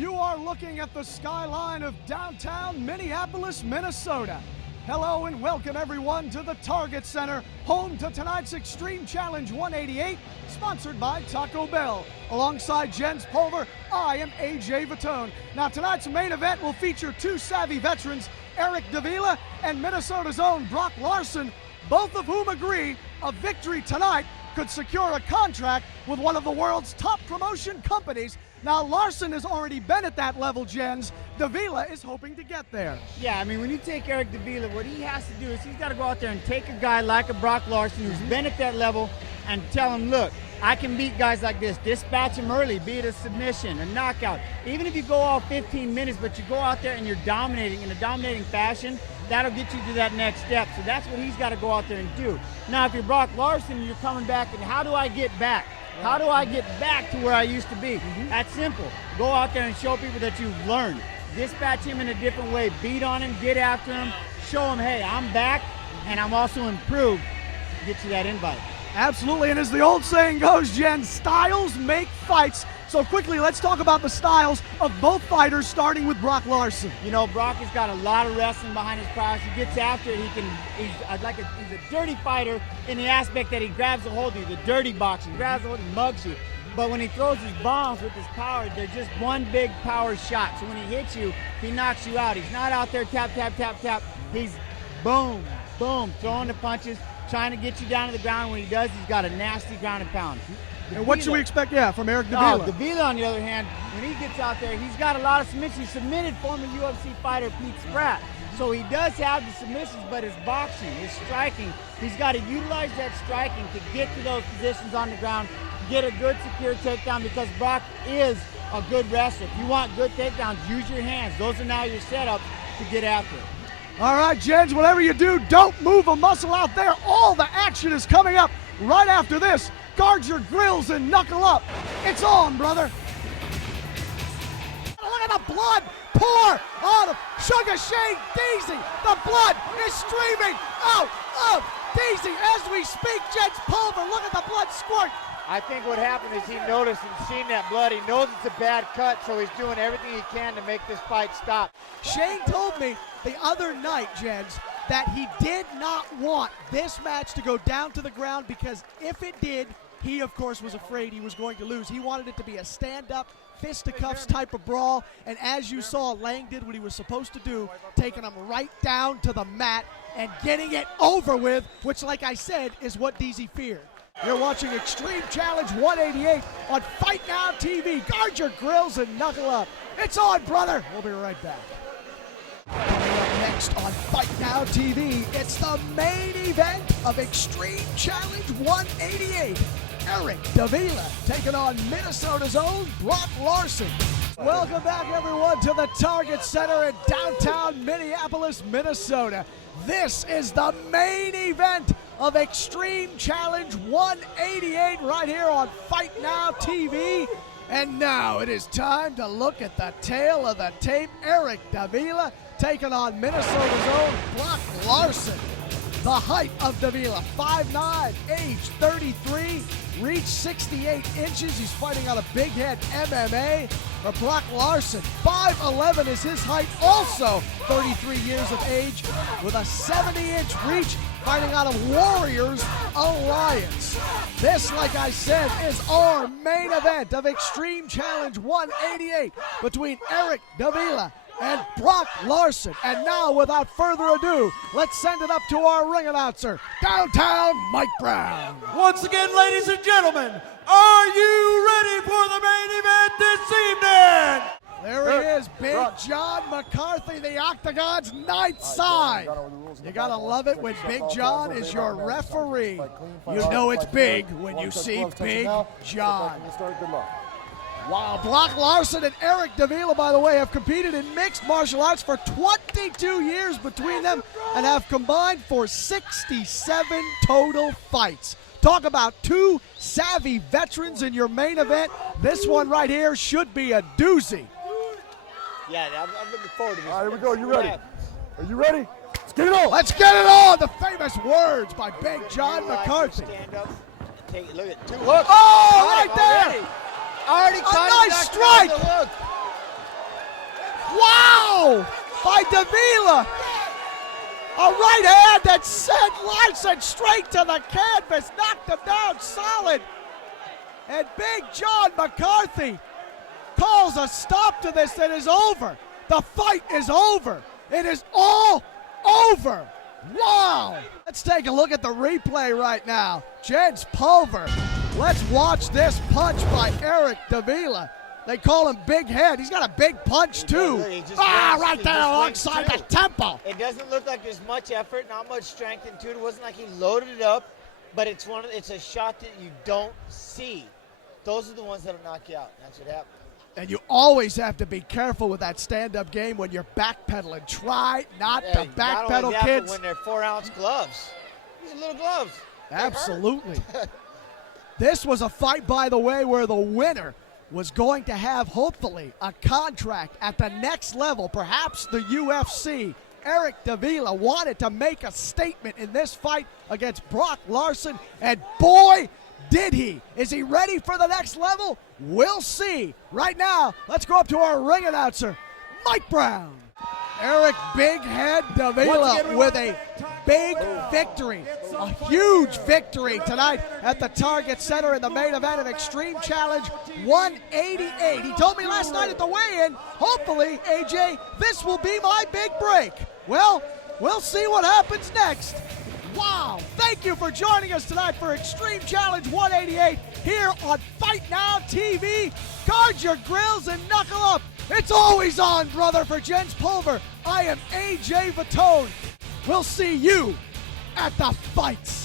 You are looking at the skyline of downtown Minneapolis, Minnesota. Hello and welcome everyone to the Target Center, home to tonight's Extreme Challenge 188, sponsored by Taco Bell. Alongside Jens Pulver, I am AJ Vittone. Now tonight's main event will feature two savvy veterans, Eric Davila and Minnesota's own Brock Larson, both of whom agree a victory tonight could secure a contract with one of the world's top promotion companies. Now, Larson has already been at that level, Jens. Davila is hoping to get there. Yeah, I mean, when you take Eric Davila, what he has to do is he's got to go out there and take a guy like a Brock Larson who's been at that level and tell him, look, I can beat guys like this. Dispatch him early, be it a submission, a knockout. Even if you go all 15 minutes, but you go out there and you're dominating in a dominating fashion, that'll get you to that next step. So that's what he's got to go out there and do. Now, if you're Brock Larson, you're coming back, and how do I get back? How do I get back to where I used to be? That's simple. Go out there and show people that you've learned. Dispatch him in a different way. Beat on him, get after him, show him, hey, I'm back, and I'm also improved. Get you that invite. Absolutely, and as the old saying goes, Jen, styles make fights. So quickly, let's talk about the styles of both fighters, starting with Brock Larson. You know, Brock has got a lot of wrestling behind his prowess. He gets after it. He's a dirty fighter in the aspect that he grabs a hold of you, the dirty boxing. He grabs a hold and mugs you. But when he throws his bombs with his power, they're just one big power shot. So when he hits you, he knocks you out. He's not out there tap, tap, tap, tap. He's boom, boom, throwing the punches, trying to get you down to the ground. When he does, he's got a nasty ground and pound. And what should we expect, from Eric Davila? No, Davila, on the other hand, when he gets out there, he's got a lot of submissions. He submitted former UFC fighter Pete Spratt. So he does have the submissions, but his boxing, his striking, he's got to utilize that striking to get to those positions on the ground, get a good, secure takedown, because Brock is a good wrestler. If you want good takedowns, use your hands. Those are now your setups to get after it. All right, Jens, whatever you do, don't move a muscle out there. All the action is coming up right after this. Guard your grills and knuckle up. It's on, brother. Look at the blood pour out of Sugar Shane Daisy. The blood is streaming out of Daisy as we speak. Jens Pulver, look at the blood squirt. I think what happened is he noticed and seen that blood. He knows it's a bad cut, so he's doing everything he can to make this fight stop. Shane told me the other night, Jens, that he did not want this match to go down to the ground, because if it did, he, of course, was afraid he was going to lose. He wanted it to be a stand-up, fisticuffs type of brawl, and as you saw, Lang did what he was supposed to do, taking him right down to the mat and getting it over with, which, like I said, is what DZ feared. You're watching Extreme Challenge 188 on Fight Now TV. Guard your grills and knuckle up. It's on, brother. We'll be right back. Coming up next on Fight Now TV, it's the main event of Extreme Challenge 188. Eric Davila taking on Minnesota's own Brock Larson. Welcome back, everyone, to the Target Center in downtown Minneapolis, Minnesota. This is the main event of Extreme Challenge 188 right here on Fight Now TV. And now it is time to look at the tail of the tape. Eric Davila taking on Minnesota's own Brock Larson. The height of Davila, 5'9", age 33, reach 68 inches. He's fighting out of Big Head MMA. For Brock Larson, 5'11" is his height, also 33 years of age, with a 70-inch reach, fighting out of Warriors Alliance. This, like I said, is our main event of Extreme Challenge 188 between Eric Davila and Brock Larson. And now, without further ado, let's send it up to our ring announcer, Downtown Mike Brown. Once again, ladies and gentlemen, are you ready for the main event this evening? There he is, Big John McCarthy, the Octagon's ninth side. You gotta love it when Big John is your referee. You know it's big when you see Big John. Wow, Brock Larson and Eric Davila, by the way, have competed in mixed martial arts for 22 years between them and have combined for 67 total fights. Talk about two savvy veterans in your main event. This one right here should be a doozy. Yeah, I'm looking forward to this. All right, here we go. You ready? Are you ready? Let's get it on. Let's get it on. The famous words by Big John McCarthy. Stand up. Take a look at two hooks. Oh, right there. Already a nice strike. by Davila. A right hand that sent Larson straight to the canvas, knocked him down solid. And Big John McCarthy calls a stop to this. It is over. The fight is over. It is all over. Wow. Let's take a look at the replay right now. Jed's Pulver. Let's watch this punch by Eric Davila. They call him Big Head. He's got a big punch too. Right there alongside the temple. It doesn't look like there's much effort, not much strength into it. It wasn't like he loaded it up, but it's a shot that you don't see. Those are the ones that'll knock you out. That's what happened. And you always have to be careful with that stand-up game when you're backpedaling. Try not to backpedal, not only that, kids. but when they're 4-ounce gloves. These are little gloves. Absolutely. This was a fight, by the way, where the winner was going to have, hopefully, a contract at the next level, perhaps the UFC. Eric Davila wanted to make a statement in this fight against Brock Larson, and boy, did he. Is he ready for the next level? We'll see. Right now, let's go up to our ring announcer, Mike Brown. Eric Big Head Davila with a big victory, a huge victory tonight at the Target Center in the main event of Extreme Challenge 188. He told me last night at the weigh-in, hopefully, AJ, this will be my big break. Well, we'll see what happens next. Wow, thank you for joining us tonight for Extreme Challenge 188 here on Fight Now TV. Guard your grills and knuckle up. It's always on, brother. For Jens Pulver, I am AJ Vittone. We'll see you at the fights.